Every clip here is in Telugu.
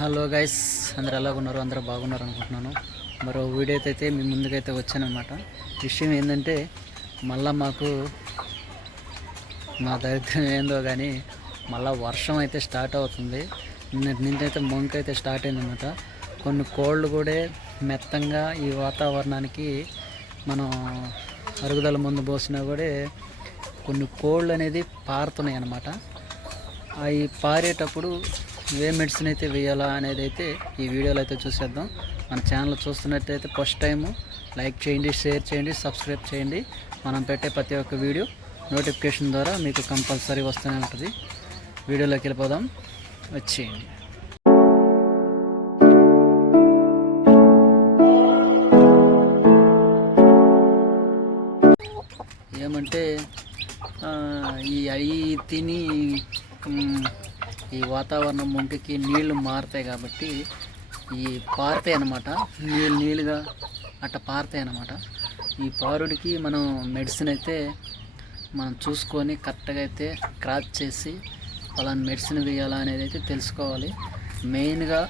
హలో గైస్ అందరు ఎలా ఉన్నారు? అందరూ బాగున్నారు అనుకుంటున్నాను. మరో వీడియో అయితే మీ ముందుకైతే వచ్చానమాట విషయం ఏంటంటే మళ్ళా మాకు మా దరిద్రం ఏందో కానీ మళ్ళా వర్షం అయితే స్టార్ట్ అవుతుంది. నిన్నటి నుంచి అయితే మొంక అయితే స్టార్ట్ అయిందనమాట కొన్ని కోళ్ళు కూడా మెత్తంగా ఈ వాతావరణానికి మనం అరుగుదల ముందు పోసినా కూడా కొన్ని కోళ్ళు అనేది పారుతున్నాయి అన్నమాట అవి పారేటప్పుడు ఏ మెడిసిన్ అయితే వేయాలా అనేది అయితే ఈ వీడియోలో అయితే చూసేద్దాం. మన ఛానల్ చూస్తున్నట్టయితే ఫస్ట్ టైము లైక్ చేయండి షేర్ చేయండి సబ్స్క్రైబ్ చేయండి. మనం పెట్టే ప్రతి ఒక్క వీడియో నోటిఫికేషన్ ద్వారా మీకు కంపల్సరీ వస్తూనే ఉంటుంది. వీడియోలోకి వెళ్ళిపోదాం. వచ్చేయండి. ఏమంటే ఈ అయి తిని ఈ వాతావరణం ముందుకి నీళ్ళు మారుతాయి కాబట్టి ఈ పారుతాయి అన్నమాట. నీళ్ళు నీళ్ళుగా అట్ట పారుతాయి అన్నమాట. ఈ పారుడికి మనం మెడిసిన్ అయితే మనం చూసుకొని కరెక్ట్గా అయితే క్రాచ్ చేసి అలాంటి మెడిసిన్ వేయాలా అనేది అయితే తెలుసుకోవాలి. మెయిన్గా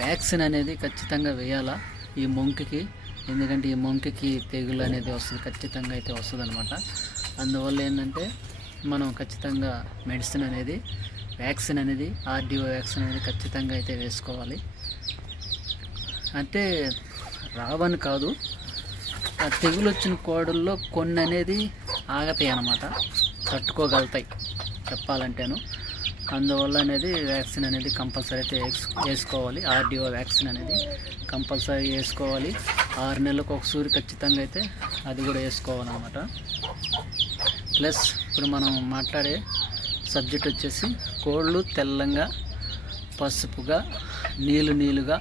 వ్యాక్సిన్ అనేది ఖచ్చితంగా వేయాలా ఈ మొంకికి ఎందుకంటే ఈ మొంకికి తెగులు అనేది వస్తుంది ఖచ్చితంగా అయితే వస్తుంది అనమాట అందువల్ల ఏంటంటే మనం ఖచ్చితంగా మెడిసిన్ అనేది వ్యాక్సిన్ అనేది ఆర్డిఓ వ్యాక్సిన్ అనేది ఖచ్చితంగా అయితే వేసుకోవాలి. అంటే రావని కాదు ఆ తెగులు వచ్చిన కోడల్లో కొన్ని అనేది ఆగతాయి అన్నమాట తట్టుకోగలుగుతాయి చెప్పాలంటేను. అందువల్ల అనేది వ్యాక్సిన్ అనేది కంపల్సరీ అయితే వేసుకోవాలి ఆర్డిఓ వ్యాక్సిన్ అనేది కంపల్సరీ వేసుకోవాలి. ఆరు నెలలకు ఒక సూరి ఖచ్చితంగా అయితే అది కూడా వేసుకోవాలన్నమాట. ప్లస్ ఇప్పుడు మనం మాట్లాడే సబ్జెక్ట్ వచ్చేసి కోళ్ళు తెల్లంగా పసుపుగా నీళ్ళు నీళ్ళుగా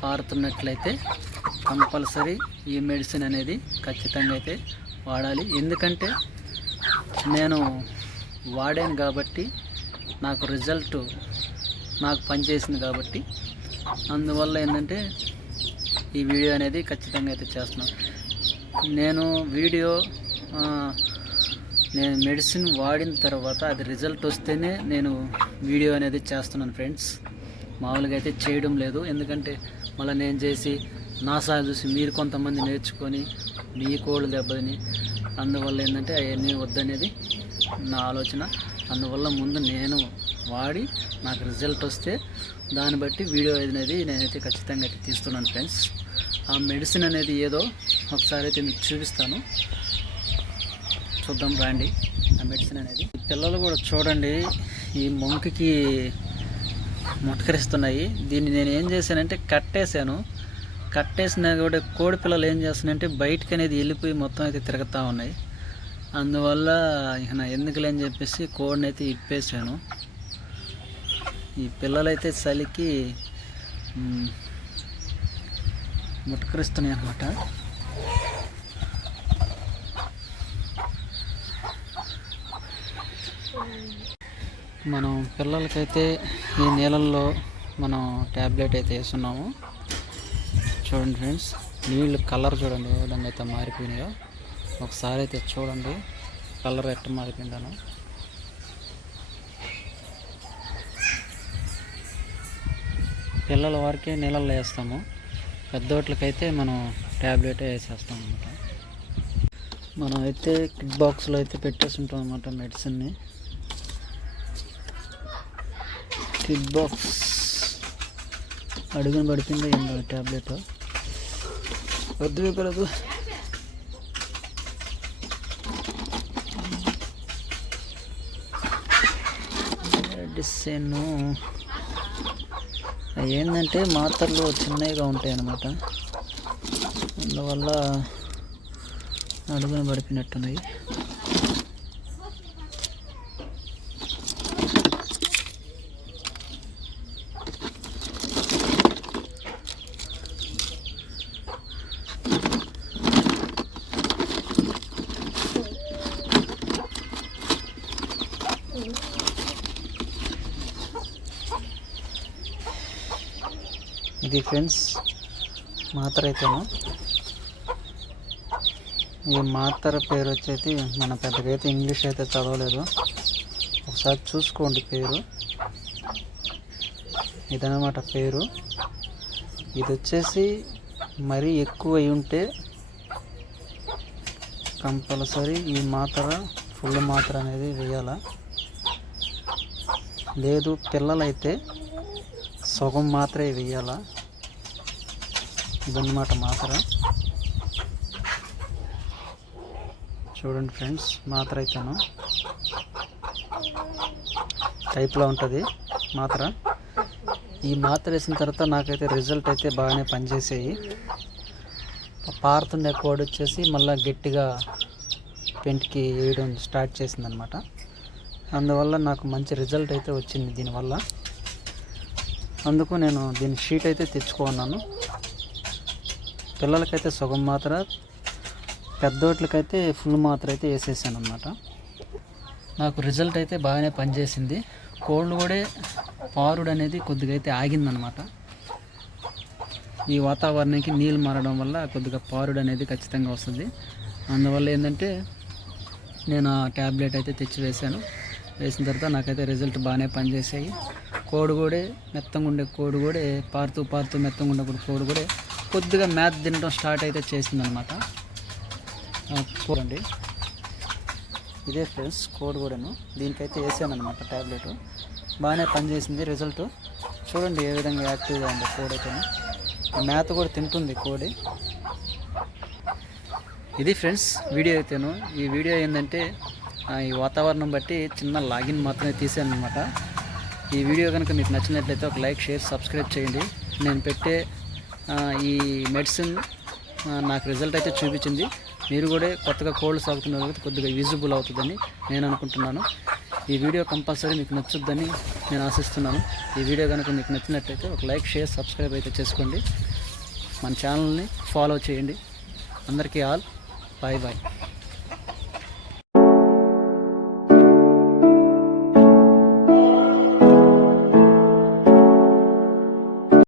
పారుతున్నట్లయితే కంపల్సరీ ఈ మెడిసిన్ అనేది ఖచ్చితంగా అయితే వాడాలి. ఎందుకంటే నేను వాడాను కాబట్టి నాకు రిజల్ట్ నాకు పనిచేసింది కాబట్టి అందువల్ల ఏంటంటే ఈ వీడియో అనేది ఖచ్చితంగా అయితే చేస్తున్నాను. నేను వీడియో నేను మెడిసిన్ వాడిన తర్వాత అది రిజల్ట్ వస్తేనే నేను వీడియో అనేది చేస్తున్నాను ఫ్రెండ్స్. మామూలుగా అయితే చేయడం లేదు. ఎందుకంటే మళ్ళీ నేను చేసి నా సాయం చూసి మీరు కొంతమంది నేర్చుకొని మీ కోళ్ళు దెబ్బని అందువల్ల ఏంటంటే అవన్నీ వద్దనేది నా ఆలోచన. అందువల్ల ముందు నేను వాడి నాకు రిజల్ట్ వస్తే దాన్ని బట్టి వీడియో అనేది నేనైతే ఖచ్చితంగా అయితే తీస్తున్నాను ఫ్రెండ్స్. ఆ మెడిసిన్ అనేది ఏదో ఒకసారి అయితే మీకు చూపిస్తాను. చూద్దాం రండి. ఆ మెడిసిన్ అనేది. పిల్లలు కూడా చూడండి ఈ మొంకికి ముట్కరిస్తున్నాయి. దీన్ని నేను ఏం చేశానంటే కట్టేశాను. కట్టేసినా కూడా కోడి పిల్లలు ఏం చేస్తున్నాయంటే బయటకు అనేది వెళ్ళిపోయి మొత్తం అయితే తిరుగుతూ ఉన్నాయి. అందువల్ల ఇక నా ఎందుకులేని చెప్పేసి కోడిని అయితే ఇప్పేసాను ఈ పిల్లలైతే చలికి మ్, ముట్కరిస్తున్నాయి అన్నమాట. మనం పిల్లలకైతే ఈ నీళ్ళల్లో మనం ట్యాబ్లెట్ అయితే వేస్తున్నాము. చూడండి ఫ్రెండ్స్ నీళ్ళు కలర్ చూడండి ఏ విధంగా అయితే మారిపోయినాయో. ఒకసారి అయితే చూడండి కలర్ ఎట్ట మారిపోయిందను. పిల్లల వరకే నీళ్ళల్లో వేస్తాము. పెద్దోట్లకైతే మనం ట్యాబ్లెట్ వేసేస్తాం అనమాట మనం అయితే కిట్ బాక్స్లో అయితే పెట్టేసి ఉంటాం అనమాట మెడిసిన్ని. కిట్ బాక్స్ అడుగున పడిపోయిందో ఏందో ట్యాబ్లెట్ వద్దు విపరదు మెడిసిన్. ఏంటంటే మాత్రలు చిన్నవిగా ఉంటాయి అన్నమాట. అందువల్ల అడుగున పడిపోయినట్టున్నాయి. ఇది ఫ్రెండ్స్ మాత్ర అయితేను ఈ మాత్ర పేరు వచ్చేసి మన పెద్దగా అయితే ఇంగ్లీష్ అయితే చదవలేదు. ఒకసారి ఒకసారి చూసుకోండి పేరు. ఇదనమాట పేరు. ఇది వచ్చేసి మరీ ఎక్కువ అయి ఉంటే కంపల్సరీ ఈ మాత్ర ఫుల్ మాత్ర అనేది వేయాల? లేదు పిల్లలైతే సగం మాత్రమే వేయాలా? ఇదన్నమాట మాత్ర. చూడండి ఫ్రెండ్స్ మాత్ర అయితేను. టైప్లో ఉంటుంది మాత్ర. ఈ మాత్ర వేసిన తర్వాత నాకైతే రిజల్ట్ అయితే బాగానే పనిచేసాయి. పారుతుండే కోడ్ వచ్చేసి మళ్ళీ గట్టిగా పెంట్కి వేయడం స్టార్ట్ చేసిందనమాట అందువల్ల నాకు మంచి రిజల్ట్ అయితే వచ్చింది దీనివల్ల. అందుకు నేను దీని షీట్ అయితే తెచ్చుకున్నాను. పిల్లలకైతే సగం మాత్ర పెద్దోట్లకైతే ఫుల్ మాత్ర అయితే వేసేసాను అనమాట నాకు రిజల్ట్ అయితే బాగానే పనిచేసింది. కోళ్ళు కూడా పారుడు అనేది కొద్దిగా అయితే ఆగిందనమాట ఈ వాతావరణానికి నీళ్ళు మారడం వల్ల కొద్దిగా పారుడు అనేది ఖచ్చితంగా వస్తుంది. అందువల్ల ఏంటంటే నేను ఆ ట్యాబ్లెట్ అయితే తెచ్చి వేశాను వేసిన తర్వాత నాకైతే రిజల్ట్ బాగానే పనిచేసాయి. కోడి కూడా మెత్తంగా ఉండే కోడి కూడా పారుతూ పారుతూ మెత్తంగా ఉండేప్పుడు కోడి కూడా కొద్దిగా మ్యాథ్ తినడం స్టార్ట్ అయితే చేసిందనమాట చూడండి ఇదే ఫ్రెండ్స్ కోడి కూడాను. దీనికైతే వేసానమాట ట్యాబ్లెట్ బాగానే పనిచేసింది రిజల్ట్ చూడండి ఏ విధంగా యాక్టివ్గా ఉంది కోడి అయితే. మేత కూడా తింటుంది కోడి. ఇది ఫ్రెండ్స్ వీడియో అయితేను. ఈ వీడియో ఏంటంటే ఈ వాతావరణం బట్టి చిన్న లాగిన్ మాత్రమే తీసాను అనమాట ఈ వీడియో కనుక మీకు నచ్చినట్లయితే ఒక లైక్ షేర్ సబ్స్క్రైబ్ చేయండి. నేను పెట్టే ఈ మెడిసిన్ నాకు రిజల్ట్ అయితే చూపించింది. మీరు కూడా కొత్తగా కోల్డ్ సాగుతున్న వాళ్ళకి కొద్దిగా విజిబుల్ అవుతుందని నేను అనుకుంటున్నాను. ఈ వీడియో కంపల్సరీ మీకు నచ్చుద్దని నేను ఆశిస్తున్నాను. ఈ వీడియో కనుక మీకు నచ్చినట్లయితే ఒక లైక్ షేర్ సబ్స్క్రైబ్ అయితే చేసుకోండి. మన ఛానల్ని ఫాలో చేయండి. అందరికీ ఆల్ బాయ్ బాయ్.